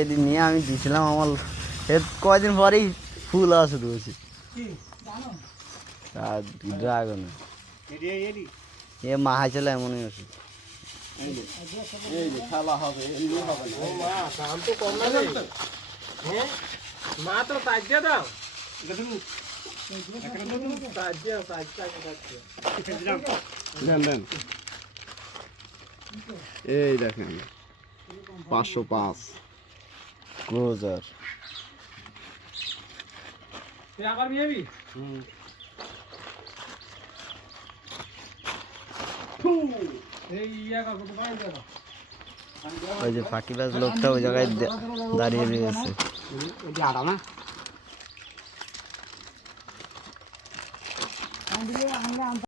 এদিন নিয়ে আমি দিয়েছিলাম আমার কয়দিন পরেই ফুল আসে রয়েছে ড্রাগন এ মাহাই চলে এমনই আছে খেলা হবে মা তো সাজিয়ে দাও এই দেখেন 505 ক্লোজার আবার নিবি এই ইয়া কাকু তো পাই দাও ওই যে ফাঁকিবাজ লোকটা ওই জায়গায় দাঁড়িয়ে রয়েছে এটা আড়া না